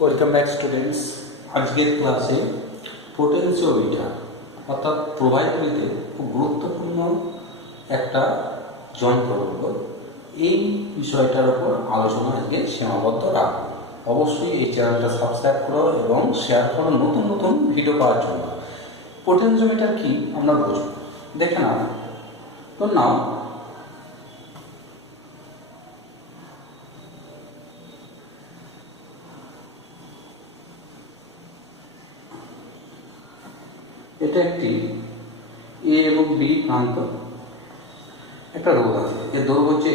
Welcome back students. আজকের ক্লাসে potentiometer অর্থাৎ প্রবাহিততে খুব গুরুত্বপূর্ণ একটা যন্ত্র হলো এই বিষয়টার উপর আলোচনা আজকে সীমাবদ্ধ রাখবো। অবশ্যই এই চ্যানেলটা সাবস্ক্রাইব করো এবং শেয়ার করো নতুন নতুন ভিডিও পাওয়ার জন্য। পোটেনশিওমিটার কি আমরা বুঝবো, দেখে নাও। তো নাও এটা একটি এ এবং বি প্রান্ত, একটা রোধ আছে। এর দৈর্ঘ্য হচ্ছে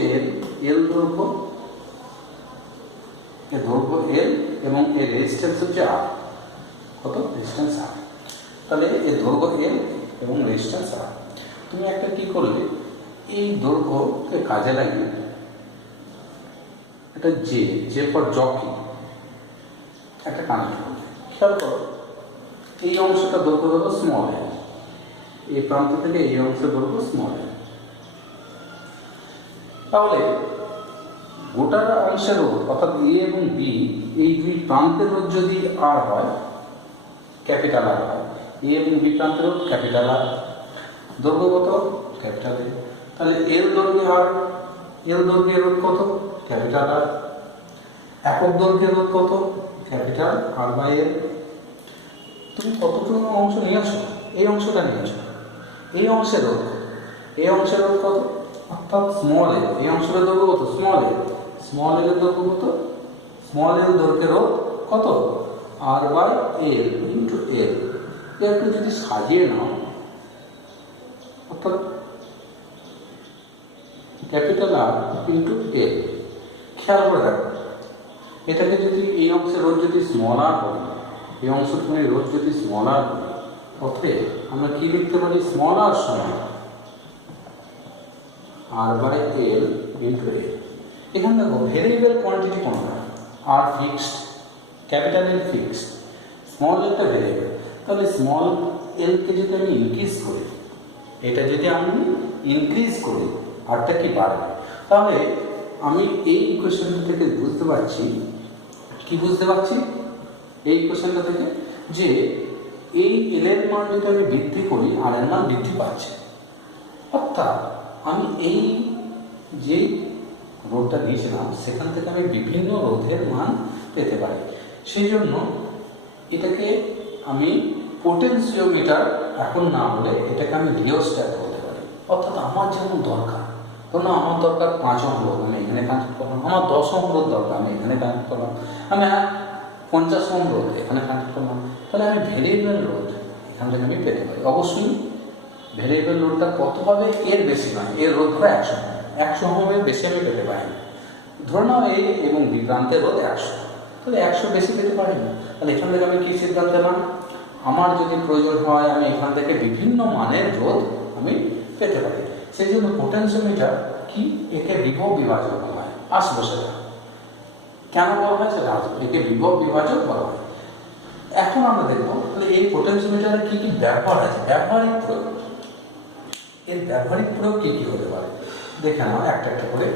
এল দৈর্ঘ্য, এর দৈর্ঘ্য এল এবং এর রেজিস্ট্যান্স হচ্ছে আর। কত? রেজিস্ট্যান্স আর। তাহলে এর দৈর্ঘ্য এল এবং রেজিস্ট্যান্স আর। তুমি একটা কি করলে, এই দৈর্ঘ্যকে কাজে লাগিয়ে এটা যে ফর জকি একটা কানেক্ট করবে। খেয়াল করো, এই অংশটা দৈর্ঘ্য হলো স্মল এল, এই প্রান্ত থেকে এই অংশের দৈর্ঘ্য স্মল এল। তাহলে গোটা অংশের রোধ অর্থাৎ এ এবং বি, এই দুই প্রান্তের রোধ যদি আর হয়, ক্যাপিটাল আর হয়, এ এবং বি প্রান্তের রোধ ক্যাপিটাল আর, দৈর্ঘ্য কত? Capital A. তাহলে এল দৈর্ঘ্যে আর, এল দৈর্ঘ্যের রোধ কত? Capital R. একক দৈর্ঘ্যের রোধ কত? Capital R by L. তুমি কতটুকু অংশ নিয়ে আসো? এই অংশটা নিয়ে আসো। এই অংশের রোধ, এই অংশের রোধ কত? অর্থাৎ স্মল এল। এই অংশের দৈর্ঘ্য কত? স্মল এল। স্মল এল এর দৈর্ঘ্য কত? স্মল এল দৈর্ঘ্যের রোধ কত? আর বাই এল ইন্টু এল। একটু যদি সাজিয়ে নাও, অর্থাৎ ক্যাপিটাল আর ইন্টু এল। খেয়াল করে দেখো, এটাকে যদি এই অংশের রোধ যদি স্মল আর হয়, এই অংশটুকুনি রোধ যদি স্মল আর হয়, অতএব আমরা কি লিখতে পারি? স্মল আর সমান আর বাই এল ইন্টু এল। এখানে দেখো ভেরিয়েবল কোয়ান্টিটি কোনটা? আর fixed, capital L fixed, small এলটা ভেরিয়েবল। তাহলে স্মল এলকে যদি আমি ইনক্রিজ করি, এটা যদি আমি ইনক্রিজ করি, আরটা কি বাড়বে? তাহলে আমি এই ইকুয়েশনটা থেকে বুঝতে পারছি, কি বুঝতে পারছি এই ইকুয়েশনটা থেকে, যে এই এল এর মান যদি আমি বৃদ্ধি করি, আর এর মান বৃদ্ধি পাচ্ছে। অর্থাৎ আমি এই যে রোধটা দিয়েছিলাম সেখান থেকে আমি বিভিন্ন রোধের মান পেতে পারি। সেই জন্য এটাকে আমি পোটেনশিওমিটার এখন না বলে এটাকে আমি রিওস্ট্যাট বলতে পারি। অর্থাৎ আমার যেমন দরকার, ধরুন আমার দরকার 5 ওহম রোধ, আমি এখানে কানেক্ট করলাম। আমার 10 ওহম রোধ দরকার, আমি এখানে কানেক্ট করলাম। আমি 50 ওহম রোধ এখানে কানেক্ট করলাম। তাহলে আমি ভেরিয়েবল রোধ এখান থেকে আমি পেতে পারি। অবশ্যই ভেরিয়েবল রোধটা কত হবে? এর বেশি নয়, এর রোধ হবে 100 ওহম। 100 ওহমের বেশি আমি পেতে পারি না। ধরে নাও এ এবং বি প্রান্তের রোধ 100, তাহলে 100 বেশি পেতে পারি না। তাহলে এখান থেকে আমি কি সিদ্ধান্ত নিলাম? আমার যদি প্রয়োজন হয় আমি এখান থেকে বিভিন্ন মানের রোধ আমি পেতে পারি। সেই জন্য পোটেনশিওমিটার কি, একে বিভব বিভাজক বলা হয়। আসবো সেটা কেন বলা হয় সেটা আসবো। একে বিভব বিভাজক বলা হয়। এখন আমরা দেখবো তাহলে এই পোটেনশিওমিটারের কি কি ব্যবহার আছে, ব্যবহারিক প্রয়োগ। এর ব্যবহারিক প্রয়োগ কি কি হতে পারে দেখে নাও একটা একটা করে।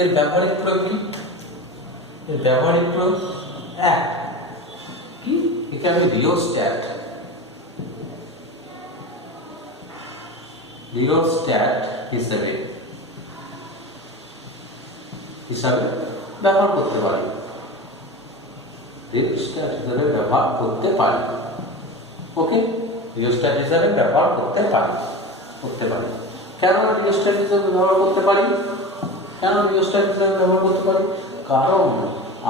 এর ব্যবহারিক প্রয়োগ কি? এর ব্যবহারিক প্রয়োগ কি, একে আমি রিওস্ট্যাট হিসেবে ব্যবহার করতে পারি। রিওস্ট্যাট হিসেবে ব্যবহার করতে পারি। ওকে, রিওস্ট্যাট হিসেবে ব্যবহার করতে পারি। কেন রিওস্ট্যাট হিসেবে ব্যবহার করতে পারি? কারণ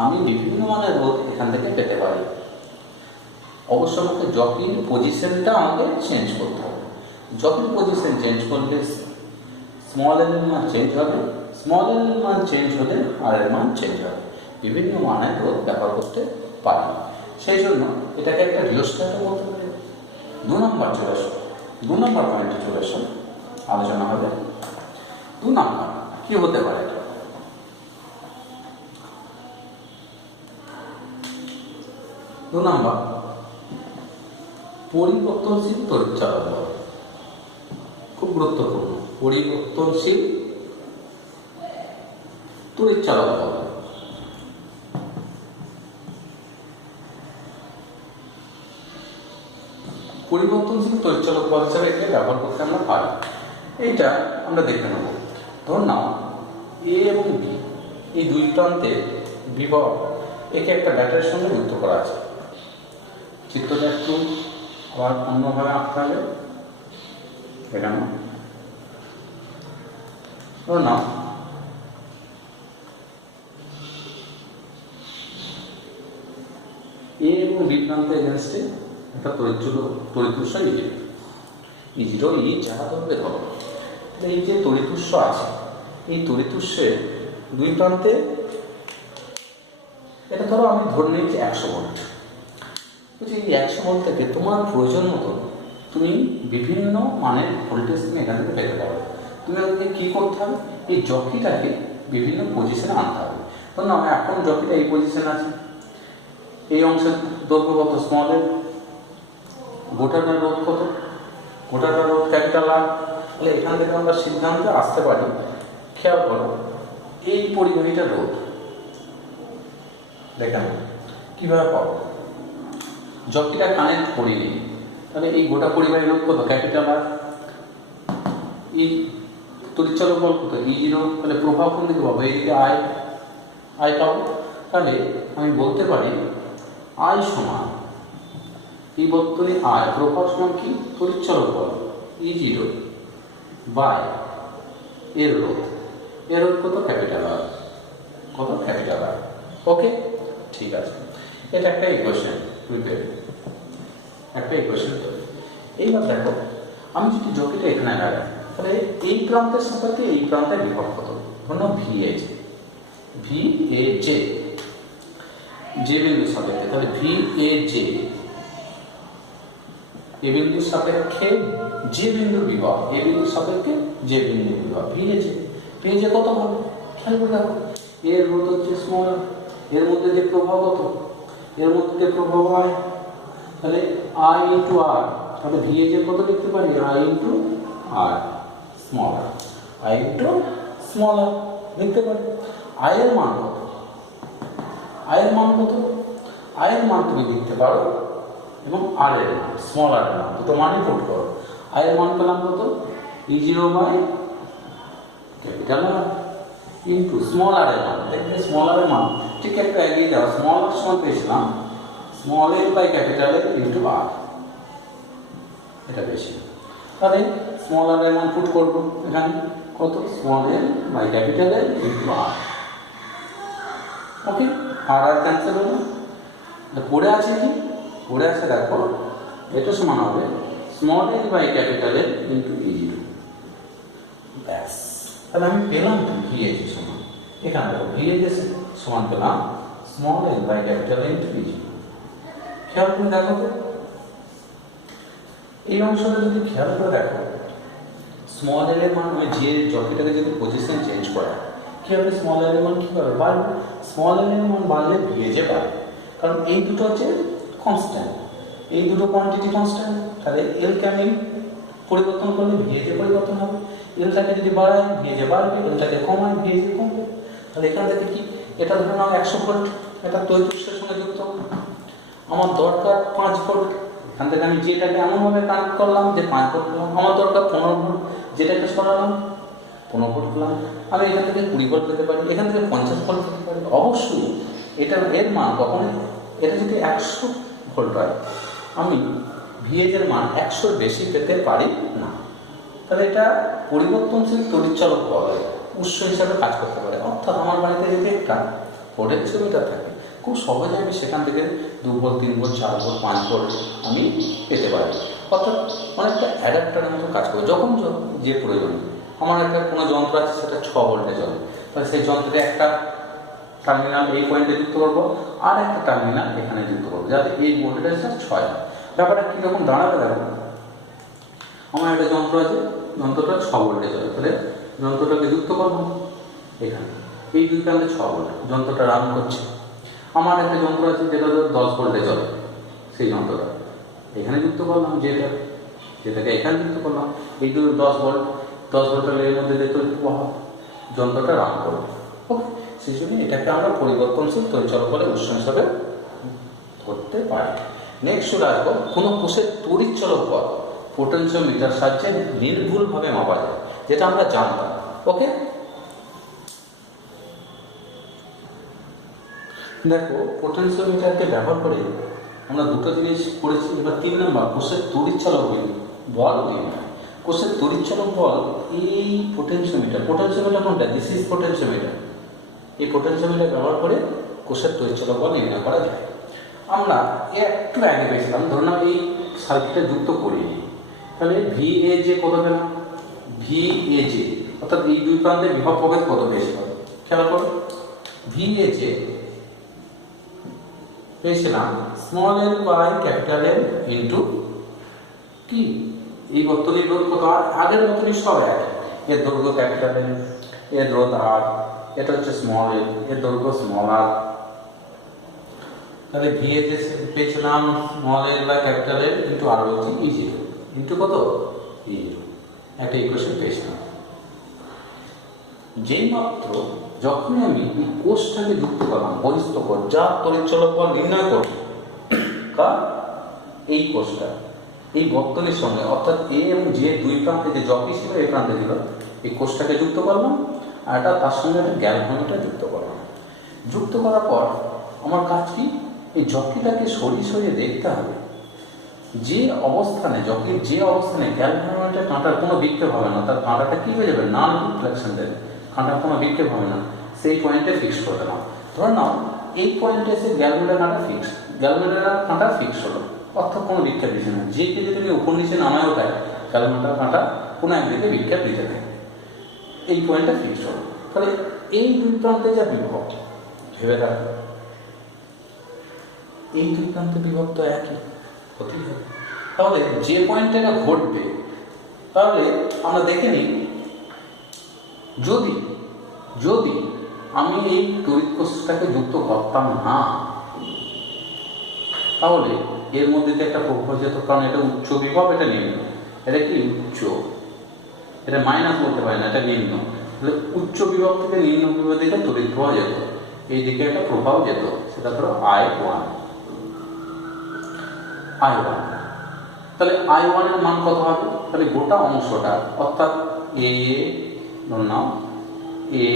আমি বিভিন্ন মানের রোধ এখান থেকে পেতে পারি। অবশ্য আমাকে জকির পজিশনটা আমাকে চেঞ্জ করতে হবে। জকির পজিশন চেঞ্জ করলে স্মল এল এর মান চেঞ্জ হবে, স্মল এল এর মান চেঞ্জ হলে আর এর মান চেঞ্জ হবে। বিভিন্ন মানের রোধ ব্যবহার করতে পারি। সেই জন্য এটাকে একটা রিওস্ট্যাটও বলতে পারি। 2 নম্বর চলে আসো, 2 নম্বর পয়েন্টে চলে আসো, আলোচনা হবে। 2 নম্বর কি হতে পারে? 2 নম্বর পরিবর্তনশীল তড়িৎ চলাচল। খুব গুরুত্বপূর্ণ, পরিবর্তনশীল তড়িৎ চালক বল। পরিবর্তনশীল তড়িৎ চালক বল হিসাবে একে ব্যবহার করতে আমরা পারি। এইটা আমরা দেখে নেব। ধর নাও এ এবং বি এই দুই প্রান্তে বিভব একে একটা ব্যাটারির সঙ্গে যুক্ত করা আছে। চিত্রটা একটু আবার অন্যভাবে আঁকতে হবে। এখানে ধর নাও এ এবং বি প্রান্তে এগেনস্টে একটা তড়িৎ উৎস E0 ই যাহা ধরবে ধরো, এই যে তড়িৎ উৎস আছে এই তড়িৎ উৎসের দুই প্রান্তে এটা ধরো আমি ধরে নিয়েছি 100 ভোল্ট। বলছি এই 100 ভোল্ট থেকে তোমার প্রয়োজন মতো তুমি বিভিন্ন মানের ভোল্টেজ তুমি এখান থেকে পেতে পারো। তুমি ওকে কী করতে হবে, এই জকিটাকে বিভিন্ন পজিশনে আনতে হবে। ধরুন আমি এখন জকিটা এই পজিশনে আছে, এই অংশের দৈর্ঘ্য কত স্মল এর, গোটাটার রোধ কত, গোটাটার রোধ ক্যাপিটাল আর। তাহলে এখান থেকে আমরা সিদ্ধান্তে আসতে পারি, খেয়াল করো এই পরিবাহীটার রোধ দেখেন কীভাবে পাবো, জকিটা কানেক্ট করিনি তাহলে এই গোটা পরিবাহী রোধ কত ক্যাপিটাল আর, এই তড়িৎ চালক বল কত E0, তাহলে প্রভাব কোন দিকে পাবো, এইদিকে আই পাবো। তাহলে আমি বলতে পারি আই সমান এই বর্তনী আই, প্রভাব সমান কি তড়িৎ চালক বল E0 বাই এর রোধ, এর রোধ কত ক্যাপিটাল আর, কত ক্যাপিটাল আর। ওকে ঠিক আছে, এটা একটা ইকুয়েশন একটা ইকুয়েশন। এইবার দেখো আমি যদি জকিটা এখানে লাগাই তাহলে এই প্রান্তের সাপেক্ষে এই প্রান্তের বিভব কত, ধরুন VAJ যে বিন্দুর সাপেক্ষে, তাহলে VAJ এ বিন্দুর সাপেক্ষে যে বিন্দুর বিভব, এ বিন্দুর সাপেক্ষে যে বিন্দুর বিভব VAJ কত হবে খেয়াল করে দেখো, এর রোধ হচ্ছে স্মল, এর মধ্যে যে প্রভাব কত, এর মধ্যে যে প্রভাব হয় তাহলে I ইন্টু আর, তাহলে VAJ কত লিখতে পারি I into R small R, I into small R লিখতে পারি। I এর মান কত, I এর মান কত, I এর মান তুমি লিখতে পারো এবং আর এর মান স্মল আর এর মান দুটো মানই পুট করো। I এর মান পেলাম কত E0 by capital R into small R এর মান, দেখবে স্মল আর এর মান ঠিক একটা এগিয়ে যাও, স্মল আর সমান পেয়েছিলাম স্মল এর বাই ক্যাপিটাল এর ইন্টু আর, এটা বেশি। তাহলে স্মল আর এর মান পুট করবো এখানে কত স্মল এর বাই ক্যাপিটাল এর ইন্টু আর। ওকে আর ক্যান্সেল হলো, পড়ে আছে কি পড়ে আছে দেখো এটা সমান হবে স্মল এর বাই ক্যাপিটাল এর ইন্টু E0 ব্যাস। তাহলে আমি পেলাম VAJ সমান, এখানে দেখো VAJ সমান পেলাম স্মল এর বাই ক্যাপিটাল ইন্টু E0। খেয়াল করে দেখো তো এই অংশটা যদি খেয়াল করে দেখো, স্মল এর মান আমি যে জকিটাকে যদি পজিশন চেঞ্জ করা কি হবে, স্মল এর মান কি হবে বাড়বে, স্মল এর মান বাড়লে VAJ বাড়বে, কারণ এই দুটো হচ্ছে কনস্ট্যান্ট, এই দুটো কোয়ান্টিটি কনস্ট্যান্ট। তাহলে এলকে আমি পরিবর্তন করলে VAJ পরিবর্তন হবে, এলটাকে যদি বাড়াই VAJ বাড়বে, এলটাকে কমাই VAJ কমবে। তাহলে এখান থেকে কি এটা ধরুন 100 ভোল্ট, এটা তড়িৎ উৎসের সঙ্গে যুক্ত, আমার দরকার 5 ভোল্ট, এখান থেকে আমি যেটাকে এমনভাবে কানেক্ট করলাম যে 5 ভোল্ট পেলাম, আমার দরকার 15 ভোল্ট, যেটাকে সরালাম 15 ভোল্ট পেলাম, আমি এখান থেকে 20 ভোল্ট পেতে পারি, এখান থেকে 50 ভোল্ট পেতে পারি। অবশ্যই এটা এর মান কখনোই, এটা যদি 100 ভোল্ট হয় আমি VAJ এর মান 100 বেশি পেতে পারি না। তাহলে এটা পরিবর্তনশীল তড়িৎ চালক বলে উৎস হিসাবে কাজ করতে পারে। অর্থাৎ আমার বাড়িতে যদি একটা পোটেনশিওমিটার থাকে খুব সহজে আমি সেখান থেকে 2 ভোল্ট 3 ভোল্ট 4 ভোল্ট 5 ভোল্ট আমি পেতে পারি। অর্থাৎ অনেকটা অ্যাডাপ্টারের মতো কাজ করে, যখন যে প্রয়োজন। আমার একটা কোনো যন্ত্র আছে সেটা 6 ভোল্টে চলে, তাহলে সেই যন্ত্রে একটা টার্মিনাল এই পয়েন্টে যুক্ত করবো আর একটা টার্মিনাল এখানে যুক্ত করবো যাতে এই ভোল্টেজটা 6 হয়। ব্যাপারটা কীরকম দাঁড়াবে দেখো, আমার একটা যন্ত্র আছে, যন্ত্রটা 6 ভোল্টে চলে, তাহলে যন্ত্রটাকে যুক্ত করবো এখানে, এই দুই প্রান্তে 6 ভোল্ট যন্ত্রটা রান করছে। আমার একটা যন্ত্র আছে যেটা 10 ভোল্টে চলে, সেই যন্ত্রটা এখানে যুক্ত করলাম, যেটাকে এখানে যুক্ত করলাম, এই 10 ভোল্টের এর মধ্যে যে তড়িৎ প্রবাহ যন্ত্রটা রান করবে। ওকে সেই জন্য এটাকে আমরা পরিবর্তনশীল তড়িৎচলকের উৎস হিসাবে ধরতে পারি। নেক্সট চলে আসবো, কোনো কোষের তড়িৎচলক বল পোটেনশিওমিটার সাহায্যে নির্ভুলভাবে মাপা যায়, যেটা আমরা জানতাম। ওকে, দেখো পোটেনশিওমিটারকে ব্যবহার করে আমরা দুটো জিনিস পড়েছি। এবার 3 নম্বর, কোষের তড়িৎচলক বল নির্ণয়। কোষের তড়িৎচলক বল এই পোটেনশিওমিটার কোনটা? This is potentiometer. এই পোটেনশিওমিটার ব্যবহার করে কোষের তড়িৎচলক বল নির্ণয় করা যায়। আমরা একটু আগে পেয়েছিলাম, ধরুন এই সার্কিটে যুক্ত করিনি, তাহলে VAJ কত পেলাম? VAJ অর্থাৎ এই দুই প্রান্তের বিভব প্রভেদ কত পেয়েছিলাম? খেয়াল করো, VAJ পেয়েছিলাম small l by capital L into কি এই বর্তনীর রোধ কত? আগের মতনই সব এক। এর দৈর্ঘ্য ক্যাপিটাল L, এর রোধ R, এটা হচ্ছে স্মল l, এর দৈর্ঘ্য স্মল r। তাহলে VAJ পেয়েছিলাম small l by capital L into R হচ্ছে E0 ইন্টু কত? E0। একটা ইকুয়েশন পেয়েছিলাম। যেই মাত্র যখনই আমি এই কোষটাকে যুক্ত করলাম বহিস্থ কোষ, যা তড়িৎচলক বল নির্ণয় করব, কার? এই কোষটা এই বর্তনীর সঙ্গে, অর্থাৎ A এবং J দুই প্রান্তে যে জকি ছিল এই প্রান্তে ছিল, এই কোষটাকে যুক্ত করলাম, আর এটা তার সঙ্গে একটা গ্যালভানোমিটার যুক্ত করলাম। যুক্ত করার পর আমার কাজ কি? এই জকিটাকে সরিয়ে সরিয়ে দেখতে হবে যে অবস্থানে, জকির যে অবস্থানে গ্যালভানোমিটার কাঁটার কোনো বিক্ষেপ হবে না, তার কাঁটাটা কি হয়ে যাবে? নন রিফ্লেকশন দেবে, কাঁটার কোনো বিক্ষেপ হবে না, সেই পয়েন্টে ফিক্স করে দিলাম। ধরে নাও এই পয়েন্টে এসে গ্যালভানোমিটার কাঁটা ফিক্স, গ্যালভানোমিটার কাঁটা ফিক্স হলো, অর্থাৎ কোনো বিক্ষেপ দিচ্ছে না। যে কে যদি তুমি উপর নিচে নামায় ওঠায়, গ্যালভানোমিটার কাঁটা কোনো একদিকে বিক্ষেপ দিতে থাকে, এই পয়েন্টটা ফিক্স হলো। তাহলে এই দুই প্রান্তে যা বিভব, ভেবে দেখো এই দুই প্রান্তে বিভব তো একই হতেই হবে। তাহলে যে পয়েন্টে এটা ঘটবে, তাহলে আমরা দেখে নিই, যদি যদি আমি এই তড়িৎ কোষটাকে যুক্ত করতাম না, তাহলে এর মধ্যে যে একটা প্রভাব যেত, কারণ এটা উচ্চ বিভব, এটা নিম্ন, এটা কি উচ্চ, এটা মাইনাস বলতে পারি না, এটা নিম্ন। তাহলে উচ্চ বিভব থেকে নিম্ন বিভবের দিকে তড়িৎ প্রবাহ যেত, এই দিকে একটা প্রভাব যেত, সেটা ধরো I1। তাহলে I1 এর মান কত হবে? তাহলে গোটা অংশটা, অর্থাৎ A নাম, A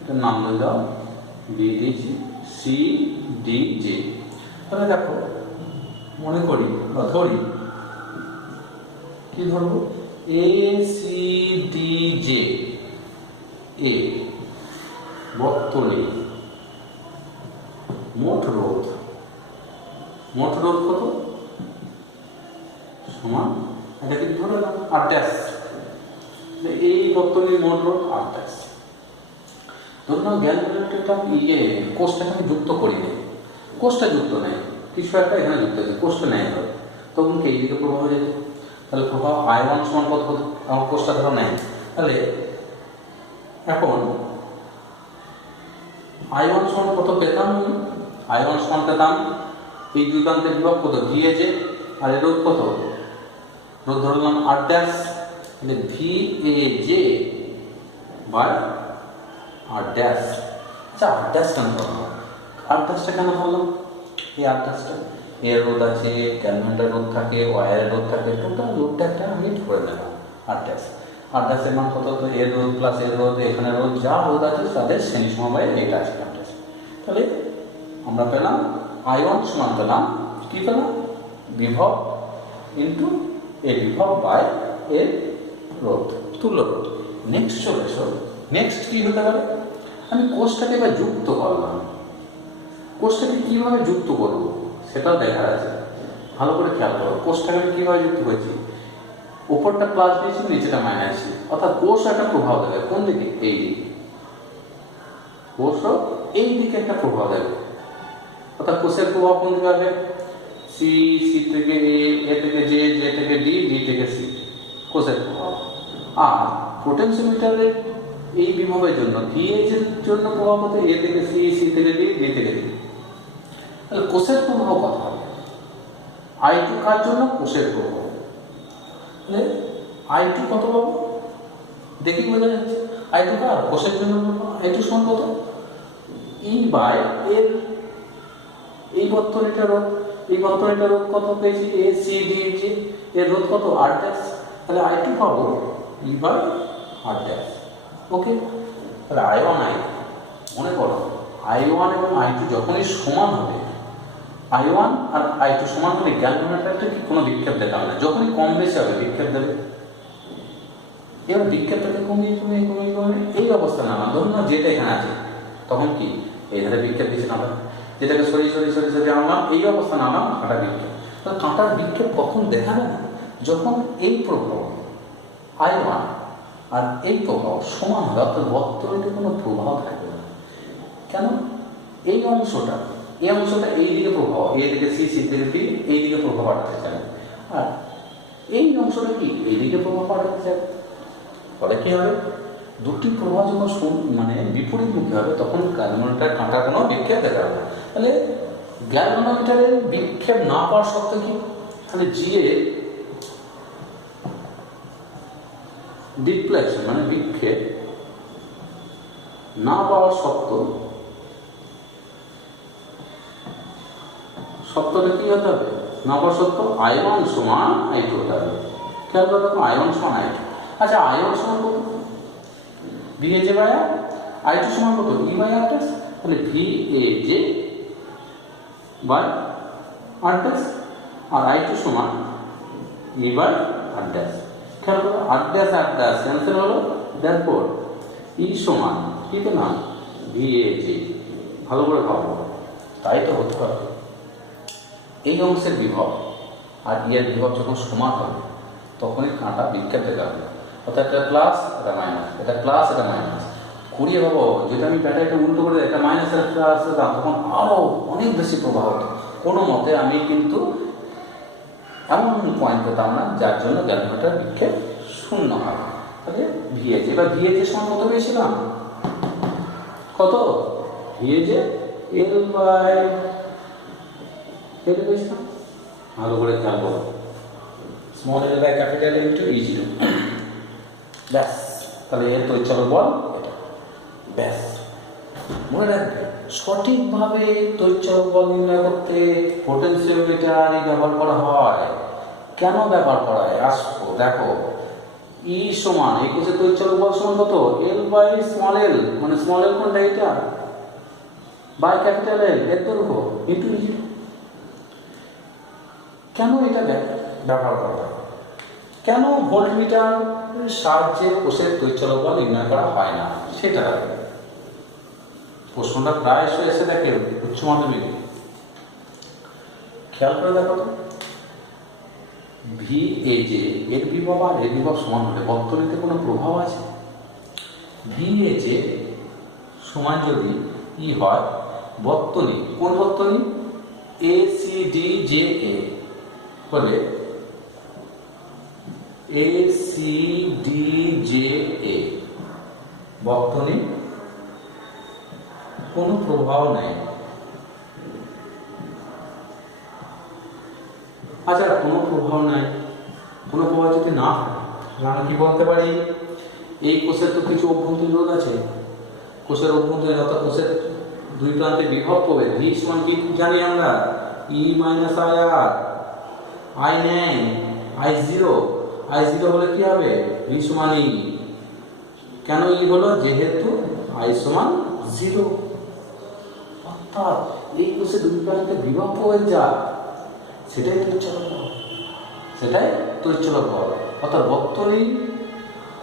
এটার নাম বলে দাও BDG, CDJ। তাহলে দেখো, মনে করি বা ধরি, কি ধরবো? ACDJ, A বর্তনী মোট রোধ কত? সমান এটা কি ধরে নাও R'। এই বর্তনীর মোট রোধ R'। ধরুন গ্যালভানোমিটারটা কোষটাকে আমি যুক্ত করি নি, কোষটা যুক্ত নেই, কিছু একটা এখানে যুক্ত আছে, কোষটা নেই ধরো, তখন কি এইদিকে প্রভাব যেত। তাহলে প্রভাব I1 সমান কত? আমার কোষটা ধরো নেই, তাহলে এখন I1 সমান কত পেতাম? I1 সমান পেতাম এই দুই প্রান্তের বিভব কত? VAJ, আর এর রোধ কত? রোধ ধরলাম R', তাহলে VAJ বাই R'। আচ্ছা R' কেন ধরলাম? R''টা কেন ধরলাম? এই R''টা এর রোধ আছে, গ্যালভানোমিটার রোধ থাকে, ওয়্যারের রোধ থাকে, টোটাল রোধটা একটা আমি ধরে নিলাম R'। এর মান কত? তো এর রোধ প্লাস এর রোধ, এখানে রোধ, যা রোধ আছে তাদের শ্রেণী সমবায় এটা আছে R'। তাহলে আমরা পেলাম I1 সমান পেলাম, কি পেলাম? বিভব ইন্টু এ বিভব বাই এর রোধ, তুল্য রোধ। নেক্সট চলে এসো, নেক্সট কি হতে পারে? আমি কোষটাকে এবার যুক্ত করলাম, কোষটাকে কিভাবে যুক্ত করব সেটাও দেখার আছে। ভালো করে খেয়াল করো, কোষটাকে আমি কিভাবে যুক্ত করেছি? উপরটা প্লাস দিয়েছি, নিচেটা মাইনাস দিয়েছি, অর্থাৎ কোষ একটা প্রভাব দেবে কোন দিকে? এই দিকে। কোষও এই দিকে একটা প্রভাব দেবে, অর্থাৎ কোষের প্রভাব কোন দিকে হবে? সি থেকে এ থেকে জে, জে থেকে ডি, ডি থেকে সি, কোষের প্রভাব। আর পোটেনশিওমিটারের এই বিভবের জন্য VAJ এর জন্য প্রভাব হতো এ থেকে সি, সি থেকে ডি, ডি থেকে ডি। তাহলে কোষের প্রভাব কত হবে? I2 কার জন্য? কোষের প্রভাব। তাহলে I2 কত পাবো? দেখি বোঝা যাচ্ছে। I2 কার? কোষের জন্য। I2 সমান কত? ই বাই এর এই বর্তনীটার রোধ, এই বর্তনীটার রোধ কত পেয়েছি, এ সি ডি জি, এর রোধ কত আর ড্যাশ, তাহলে I2 পাবো ই বাই আর ড্যাশ। ওকে, তাহলে I1 I মনে করো I1 এবং I2 যখনই সমান হবে, I1 আর I2 সমান হলে গ্যালভানোমিটারটা কি কোনো বিক্ষেপ দেখাবে না, যখনই কম বেশি হবে বিক্ষেপ দেবে। এবার বিক্ষেপটাকে কমিয়ে কমিয়ে কমিয়ে কমিয়ে এই অবস্থা নামা, ধরুন না যেটা এখানে আছে, তখন কি এই ধারে বিক্ষেপ দিচ্ছে না, যেটাকে সরিয়ে সরিয়ে সরিয়ে সরিয়ে আমরা এই অবস্থা নামা কাঁটা বিক্ষেপ। তাহলে কাঁটার বিক্ষেপ কখন দেখাবে না, যখন এই প্রভাব I1 আর এই প্রভাব সমান হবে, অর্থাৎ বর্তনীতে কোনো প্রভাব থাকবে না। কেন, এই অংশটা এই দিকে প্রভাব, এই দিকে সি সি থেকে বি এই দিকে প্রভাব পাঠাতে চায়, আর এই অংশটা কি এই দিকে প্রভাব পাঠাতে চায়। ফলে কি হবে, দুটি প্রভাব যখন মানে বিপরীতমুখী হবে তখন গ্যালভানোমিটার কাঁটা কোনো বিক্ষেপ দেখাবে না। তাহলে গ্যালভানোমিটারের বিক্ষেপ না পাওয়ার সত্ত্বেও কি, তাহলে জি এ ডিফ্লেকশন মানে বিক্ষেপ না পাওয়ার সত্ত্বটা কি হতে হবে, না পাওয়ার সত্ত্বেও I1 সমান I2 হতে হবে। খেয়াল করে দেখো I1 সমান I2। আচ্ছা I1 সমান কত, V A J by R, I2 সমান কত ই বাই আর ড্যাশ, তাহলে V A J by R dash, আর I2 সমান ই বাই আর ড্যাশ। খেয়াল করো আর ড্যাশ ক্যান্সেল হলো, দেরপর ই সমান কি পেলাম ভি এ জে। ভালো করে ভাবো, তাই তো হতে হবে এই অংশের বিভব আর এর বিভব যখন সমান হবে তখনই কাঁটা বিক্ষেপ দেখাবে, অর্থাৎ এটা প্লাস এটা মাইনাস, এটা প্লাস এটা মাইনাস। ঘুরিয়ে ভাবো, যদি আমি ব্যাটারিটা উল্টো করে এটা মাইনাস এটা প্লাস দিতাম তখন আরও অনেক বেশি প্রভাব হতো। কোনো মতে আমি কিন্তু এমন পয়েন্ট পেতাম না যার জন্য গ্যালভানোমিটার বিক্ষেপ শূন্য হয়। তাহলে ভিএজে, এবার ভিএজে সমান কত পেয়েছিলাম, কত ভিএজে এল বাই এল পেয়েছিলাম। ভালো করে খেয়াল করো, small L by capital into ই0, ব্যাস। তাহলে এর তড়িৎচালক বল এটা, ব্যাস। মনে রাখবে সঠিকভাবে তড়িৎচালক বল নির্ণয় করতে পোটেনশিওমিটারই ব্যবহার করা হয়। কেন ব্যবহার করা হয় আসবো, দেখো ই সমান এই কোষে তড়িৎচালক বল সমান কত এল বাই স্মল এল, মানে স্মল এল কোনটা এটা, বাই ক্যাপিটাল এল এর দৈর্ঘ্য ইন্টু ই। কেন এটা ব্যবহার করা হয়, কেন ভোল্টমিটার সাহায্যে কোষের তড়িৎচালক বল নির্ণয় করা হয় না, সেটা প্রশ্নটা প্রায় এসে দেখে উচ্চ মাধ্যমিকে। খেয়াল করে দেখো তো, ভি এ জে এর বিভব আর এর বিভব সমান হলে বর্তনীতে কোনো প্রভাব আছে। ভি এ জে সমান যদি ই হয়, বর্তনী কোন বর্তনী A C D J A হলে A C D J A বর্তনী কোনো প্রভাব নেই। আচ্ছা কোনো প্রভাব নাই, কোনো প্রভাব যদি না থাকে আমরা কি বলতে পারি, এই কোষের তো কিছু অভ্যন্তরীণ রোধ আছে, কোষের অভ্যন্তরীণ অর্থাৎ কোষের দুই প্রান্তে বিভব পাবে, ভি সমান কি জানি আমরা ই মাইনাস আই আর, আই নেই আই জিরো হলে কি হবে ভি সমান ই। কেন ই হলো, যেহেতু আই সমান জিরো, অর্থাৎ এই কোষে দুই প্রান্তে বিভব পাবে যা সেটাই তড়িৎচালক বল, সেটাই তড়িৎচালক বল। অর্থাৎ বর্তনী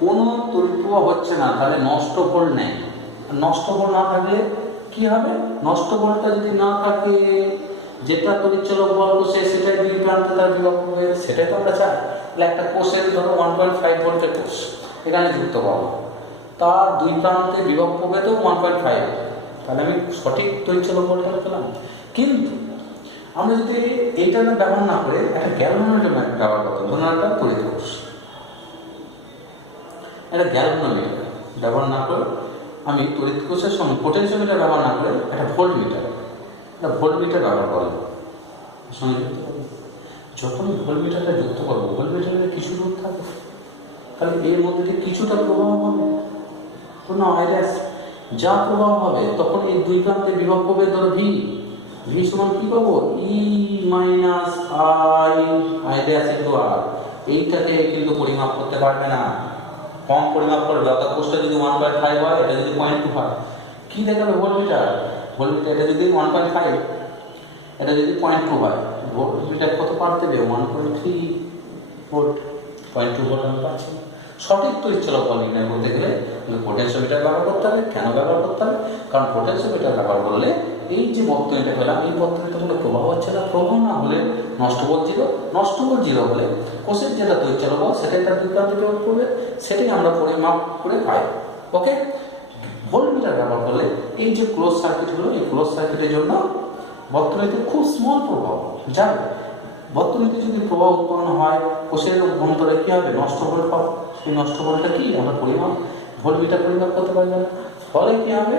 কোনো তড়িৎ প্রবাহ হচ্ছে না, তাহলে নষ্ট বল নেই। নষ্ট বল না থাকলে কি হবে, নষ্ট বলটা যদি না থাকে, যেটা তড়িৎচালক বল কোষে সেটাই দুই প্রান্তে তার বিভব হবে, সেটাই তো আমরা চাই। তাহলে একটা কোষের ধরো 1.5 ভোল্টের কোষ এখানে যুক্ত করবো, তার দুই প্রান্তে বিভব হবে তো 1.5, তাহলে আমি সঠিক তড়িৎচালক বলটা পেলাম। কিন্তু আমরা যদি এইটা ব্যবহার না করে একটা গ্যালভানোমিটার ব্যবহার করতাম, ধরুন একটা তড়িৎ কোষ, একটা গ্যালভানোমিটার ব্যবহার না করে আমি তড়িৎ কোষের সঙ্গে পোটেনশিওমিটার ব্যবহার না করে একটা ভোল্টমিটার ব্যবহার করলাম সঙ্গে যুক্ত করবো। যখন ভোল্টমিটারটা যুক্ত করবো, ভোল্টমিটারের কিছু রোধ থাকে, তাহলে এর মধ্যে কিছুটা প্রভাব হবে, কোনো আইডাস যা প্রভাব হবে তখন এই দুই প্রান্তে বিভব হবে ধরো ভি, ভি সমান কি পাবো ই মাইনাস আই ড্যাশ ইন্টু আর। এইটাকে কিন্তু পরিমাপ করতে পারবে না, কম পরিমাপ করবে। অর্থাৎ কোষটা যদি 1/5 হয়, এটা যদি 0.2 হয়, কি দেখাবে ভোল্টমিটার? ভোল্টমিটার এটা যদি 1/5, এটা যদি 0.2 হয়, ভোল্টমিটার কত পার দেবে? 1.3 ভোল্ট। 0.2 ভোল্ট আমি পাচ্ছি। সঠিক তড়িৎচলক বল নির্ণয় করতে গেলে পোটেনশিওমিটার ব্যবহার করতে হবে। কেন ব্যবহার করতে হবে? কারণ পোটেনশিওমিটার ব্যবহার করলে এই যে বর্তনীটা পেলাম, এই বর্তনীতে কোনো প্রবাহ হচ্ছে না। প্রবাহ না হলে নষ্ট বল জিরো, নষ্ট বল জিরো হলে কোষের যেটা তড়িৎচলক বল সেটাই তার দুই প্রান্তে প্রয়োগ করবে, সেটাই আমরা পরিমাপ করে পাই। ওকে, ভোল্টমিটার ব্যবহার করলে এই যে ক্লোজ সার্কিট হলো, এই ক্লোজ সার্কিটের জন্য বর্তনীতে খুব স্মল প্রভাব যাবে। বর্তনীতে যদি প্রবাহ উৎপন্ন হয়, কোষের অভ্যন্তরে কি হবে? নষ্ট বল পাবো। সেই নষ্ট বলটা কি আমরা পরিমাপ ভোল্টমিটার পরিমাপ করতে পারবো না। ফলে কি হবে?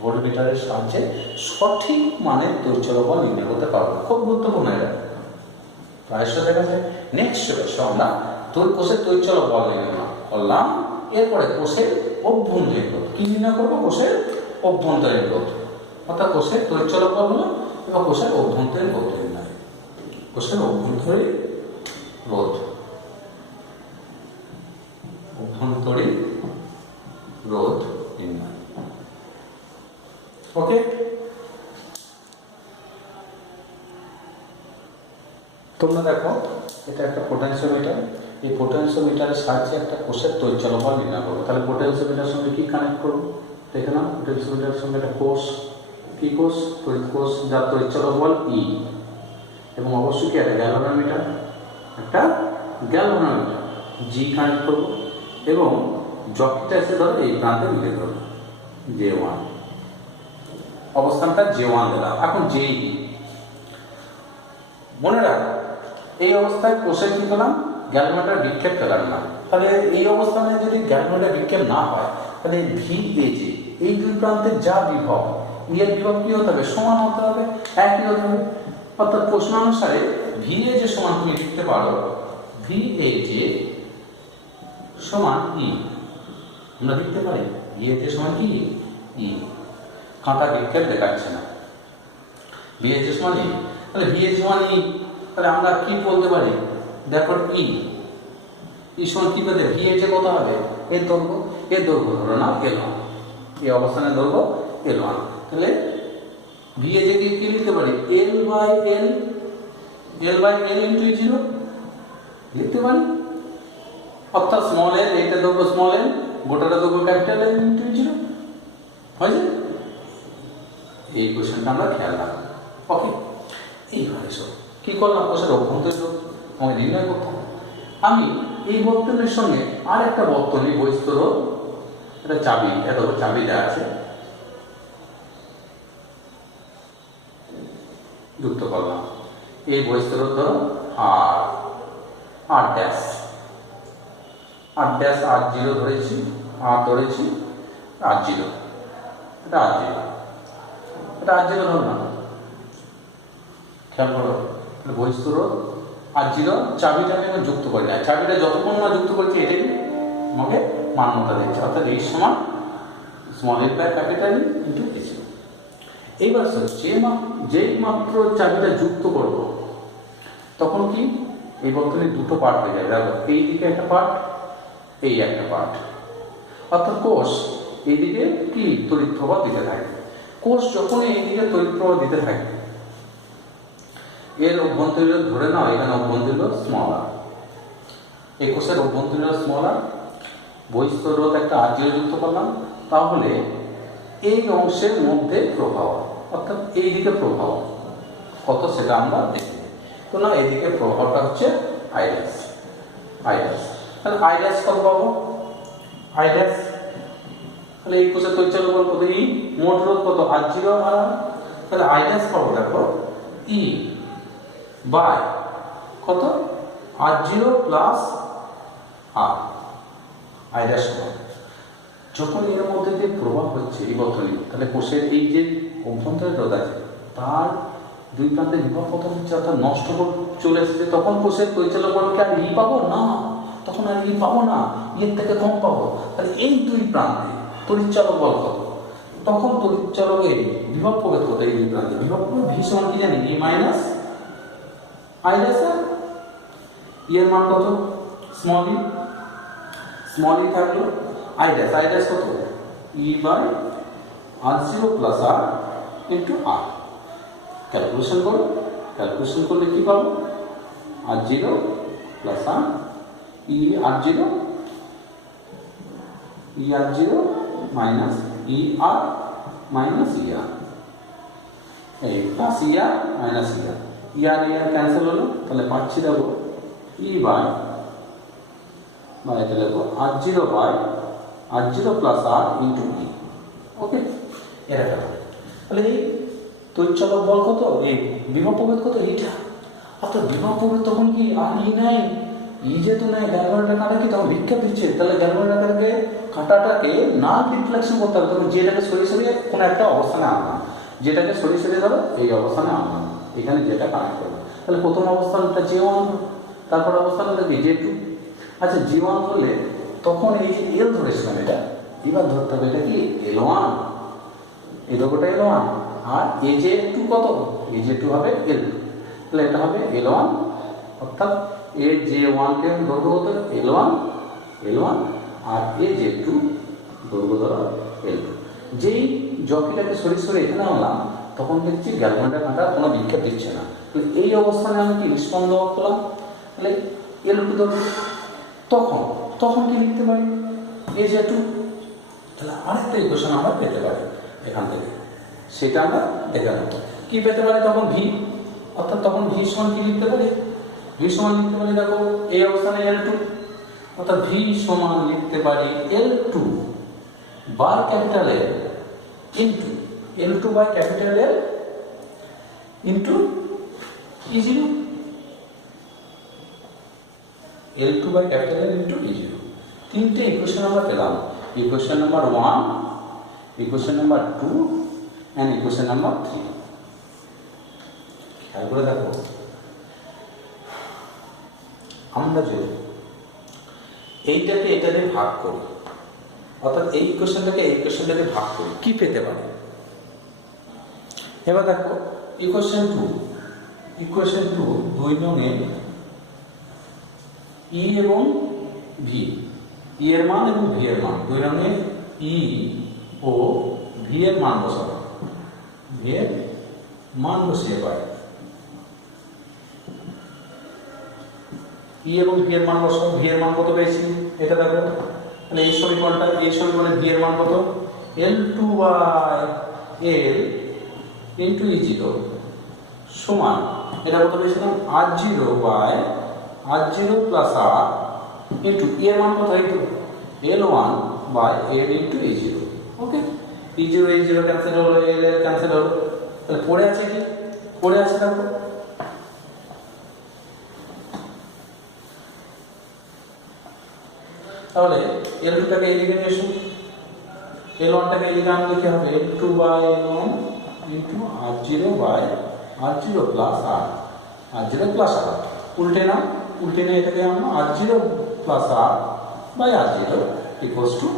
ভোল্টমিটারের সাহায্যে সঠিক মানের তড়িৎচলক বল নির্ণয় করতে পারবো। খুব গুরুত্বপূর্ণ এটা, প্রায়শই দেখা যায়। নেক্সট আমরা কোষের তড়িৎচলক বল নির্ণয় করলাম। এরপরে কোষের অভ্যন্তরীণ রোধ কি নির্ণয় করবো? কোষের অভ্যন্তরীণ রোধ, অর্থাৎ কোষের তড়িৎচলক বল হলো এবং কোষের অভ্যন্তরীণ রোধ নির্ণয়। কোষের অভ্যন্তরীণ রোধ, অভ্যন্তরীণ রোধ নির্ণয়। ওকে, তোমরা দেখো এটা একটা পোটেনশিওমিটার। এই পোটেনশিওমিটারের সাহায্যে একটা কোষের তড়িৎচলক বল নির্ণয় করবো। তাহলে পোটেনশিওমিটারের সঙ্গে কি কানেক্ট করবো? দেখে নাও, পোটেনশিওমিটারের সঙ্গে একটা কোষ, কি কোষ? তড়িৎ কোষ, যার তড়িৎচলক বল ই। এবং অবশ্যই কি একটা গ্যালভানোমিটার, একটা গ্যালভানোমিটার জি কানেক্ট করবো এবং জকিটা এসে ধরো এই প্রান্তে মিলে ধরো J1, অবস্থানটা J1 দিলাম। এখন J2 মনে রাখো, এই অবস্থায় কোষে কি পেলাম? গ্যালভানোমিটার বিক্ষেপ পেলাম না। তাহলে এই অবস্থানে যদি গ্যালভানোমিটার বিক্ষেপ না হয়, তাহলে ভি এ যে এই দুই প্রান্তের যা বিভব, এর বিভব কি হতে হবে? সমান হতে হবে, একই হতে হবে। অর্থাৎ প্রশ্ন অনুসারে ভি এ যে সমান তুমি লিখতে পারো ভি এ যে সমান ই। আমরা লিখতে পারি ভি এ যে সমান কি? ই। কাঁটা বিক্ষেপ দেখাচ্ছে না, ভি এ যে সমান ই। তাহলে ভি এ সমান ই, তাহলে আমরা কি বলতে পারি? দেখো ই, ই সমান কি পেতে? ভি এ যে কত হবে? এর দৈর্ঘ্য, এর দৈর্ঘ্য ধরো না L1, এই অবস্থানের দৈর্ঘ্য L1। তাহলে ভি এ যে কি লিখতে পারি? L by L into E0 লিখতে পারি। অর্থাৎ স্মল এল, এইটা দৈর্ঘ্য স্মল এল, গোটাটা দৈর্ঘ্য ক্যাপিটাল এল ইন্টু E0 হয় যে। এই কোশ্চেনটা আমরা খেয়াল রাখবো। ওকে, এইভাবে সব কি করলাম? কোষের অভ্যন্তরীণ রোধ আমাকে নির্ণয় করতে হবে। আমি এই বর্তনীর সঙ্গে আর একটা বর্তনী বহিস্থ রোধ, এটা চাবি, এত চাবি দেওয়া আছে, যুক্ত করলাম। এই বহিস্থ রোধ ধরো আর ড্যাশ, আর ড্যাশ R0 ধরেছি, আর ধরেছি R0, এটা R0, এটা R0 ধরো না, খেয়াল করো। বহিস্থ রোধ R0, চাবিটা আমি যুক্ত করি না। চাবিটা যতক্ষণ না যুক্ত করছি এটাই আমাকে মান্যতা দিচ্ছে, অর্থাৎ এই সমান small L by capital into E0। এইবার যেই মাত্র চাবিটা যুক্ত করব তখন কি এই বর্তনীর দুটো পার্ট হয়ে যাবে। দেখো, এই দিকে একটা পার্ট, এই একটা পার্ট, অর্থাৎ কোষ এইদিকে কি তড়িৎ প্রবাহ দিতে থাকে। কোষ যখনই এইদিকে তড়িৎ প্রবাহ দিতে থাকে, এর অভ্যন্তরীণ ধরে নাও এখানে অভ্যন্তরীণ স্মল আর, এই কোষের অভ্যন্তরীণ স্মল আর, বহিস্থ রোধ একটা R0 যুক্ত করলাম, তাহলে এই অংশের মধ্যে প্রবাহ, অর্থাৎ এই দিকে প্রবাহ কত সেটা আমরা দেখি। তো না, এইদিকে প্রবাহটা হচ্ছে I ড্যাশ, তাহলে I ড্যাশ কত পাবো? I ড্যাশ, তাহলে এই কোষের তড়িৎচলক বল কত? ই, মোট রোধ কত? R0 আর, তাহলে I ড্যাশ পাবো দেখো ই বাই কত? R0 plus R, I dash সমান। যখন এর মধ্যে দিয়ে প্রবাহ হচ্ছে এই বর্তনী, তাহলে কোষের এই যে অভ্যন্তরীণ রোধ আছে তার দুই প্রান্তে বিভব কত হচ্ছে, অর্থাৎ নষ্ট চলে এসেছে। তখন কোষের তড়িৎচলক বলকে আর ই পাবো না, তখন আর ই পাবো না, এর থেকে কম পাবো। তাহলে এই দুই প্রান্তে তড়িৎচালক বল কত, তখন তড়িৎচালকের বিভব প্রভেদ কত, এই দুই প্রান্তে বিভব প্রভেদ ভি সমান কি জানি, E minus I dash R E এর মান কত, স্মল ই থাকলো, আই ড্যাশ কত, E by R zero plus R into R. Calculation করলে কি পাবো, R zero plus R E R zero minus E R minus E R, এই plus E R minus E R cancel হলো, তাহলে পাচ্ছি দেখো E by এটা দেখো R zero plus R into E. Okay, এটা তাহলে এই তড়িৎচালক বল কত, এই বিভব প্রভেদ কত, এইটা। অর্থাৎ বিভব প্রভেদ তখন কি আর ই নাই, ই যেহেতু নাই, গ্যালভানোমিটার কাঁটা কি তখন বিক্ষেপ দিচ্ছে, তাহলে গ্যালভানোমিটারকে কাঁটাটাকে না রিফ্লেকশন করতে হবে, তখন যেটাকে সরিয়ে কোনো একটা অবস্থানে আনলাম, যেটাকে সরিয়ে ধরো এই অবস্থানে আনলাম, এখানে যেটা কানেক্ট করবো, তাহলে প্রথম অবস্থানটা J1, তারপর অবস্থানটা কি J2। আচ্ছা J1 করলে তখন এই যে এল ধরেছিলাম, এটা এবার ধরতে হবে এটা কি L1, এই দৈর্ঘ্যটা L1, আর Aj2 কত, Aj2 হবে L2, তাহলে এটা হবে L1, অর্থাৎ Aj1 কে দৈর্ঘ্য কত L1 আর Aj2 দৈর্ঘ্য ধরো L2। যেই জকিটাকে সরিয়ে এখানে আনলাম, তখন দেখছি গ্যালভানোমিটার কাঁটা কোনো বিক্ষেপ দিচ্ছে না, তাহলে এই অবস্থানে আমি কি নিষ্পন্দ করলাম, তাহলে L2 ধরো, তখন কি লিখতে পারি Aj2, তাহলে আরেকটা ইকুয়েশন আমরা পেতে পারি এখান থেকে, সেটা আমরা দেখে নেব। কি পেতে পারি তখন ভি, অর্থাৎ তখন ভি সমান কি লিখতে পারি, দেখো এই অবস্থানে L2, অর্থাৎ ভি সমান লিখতে পারি L2 by capital L into L2 by capital L into E0, L2 by capital L into E0। তিনটে ইকুয়েশন আমরা পেলাম, equation number 1, equation number 2 and equation number 3। খেয়াল করে দেখো, আমরা যদি এইটাকে এটা দিয়ে ভাগ করি, অর্থাৎ এই ইকুয়েশনটাকে ভাগ করি, কি পেতে পারি। এবার দেখো ইকুয়েশন 2 দুই নঙে ই এবং ভি, ই এর মান এবং ভি এর মান, দুই নঙে ই ও ভি এর মান বসাবো, বসিয়ে পাই, ই এবং ভি এর মান বসাবো, ভি এর মান কত পেয়েছি এটা দেখো, তাহলে এই সমীকরণে ভি এর মান কত, L2 by L into E0 সমান, এটা কত পেয়েছিলাম R0 by R0 plus R into E এর মান কত, L1 by L into E0। Okay, E0 cancel হলো, L ক্যান্সেল হলো, তাহলে পড়ে আছে দেখো তাহলে L2টাকে এদিকে নিয়ে এসো, L1টাকে এদিকে আনলে কি হবে, L2 by L1 into R0 by R0 plus R, উল্টে নিয়ে এটাকে আমরা R0 plus R by R0 equals to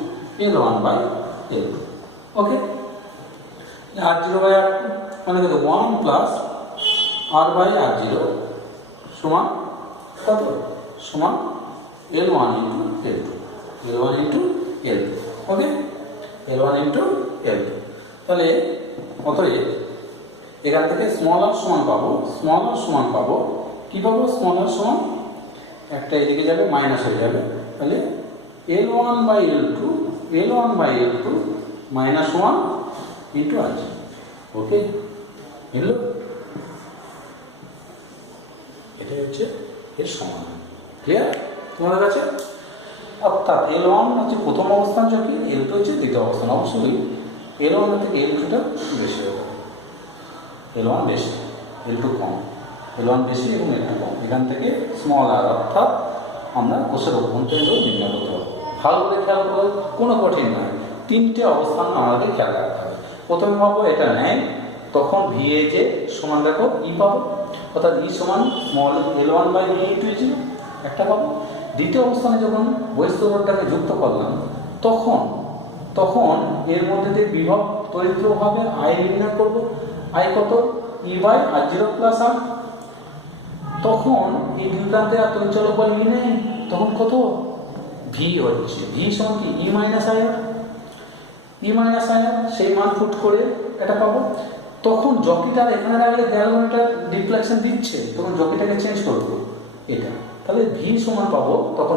L1 by L2। Okay, R0 by R মানে কত, 1 প্লাস আর বাই R0 সমান কত, সমান L1 ইন্টু L2। ওকে, L1 ইন্টু L2, তাহলে অতএব এখান থেকে স্মল আর সমান পাবো, কি পাবো, স্মল আর সমান একটা এদিকে যাবে মাইনাস হয়ে যাবে, তাহলে L1 by L2 minus 1 into R0। ওকে, মিলল, এটাই হচ্ছে এর সমাধান। ক্লিয়ার তোমাদের কাছে? অর্থাৎ L1 হচ্ছে প্রথম অবস্থান জকি, L2 হচ্ছে দ্বিতীয় অবস্থান। অবশ্যই L1 থেকে L2টা বেশি হবে, L1 বেশি, L2 কম, L1 বেশি এবং L2 কম। এখান থেকে স্মল আর অর্থাৎ আমরা কোষের অভ্যন্তরীণ নির্ণয় করতে হবে। ভালো করে খেয়াল করো, কোনো কঠিন নয়, তিনটে অবস্থান আমাদের খেয়াল রাখতে হবে। প্রথমে ভাবো এটা নেয়, তখন VAJ সমান দেখো ই পাবো, অর্থাৎ ই সমান small L1 by V into E0 একটা পাবো। দ্বিতীয় অবস্থানে যখন বহিস্থ রোধটাকে যুক্ত করলাম, তখন তখন এর মধ্যে দিয়ে বিভব তড়িৎ প্রবাহ হবে, আই নির্ণয় করবো। আই কত? E by R zero plus আর। তখন এই দুই প্রান্তে আর তড়িৎচলক বল ই নেই, তখন কত? ভি হচ্ছে, ভি সমান কি? E minus I R. E minus I R সেই মান ফুট করে এটা পাবো। তখন জকিটার এখানে রাখলে গ্যালভানোমিটার ডিফ্লেকশন দিচ্ছে, তখন জকিটাকে চেঞ্জ করবো এটা, তাহলে ভি সমান পাবো তখন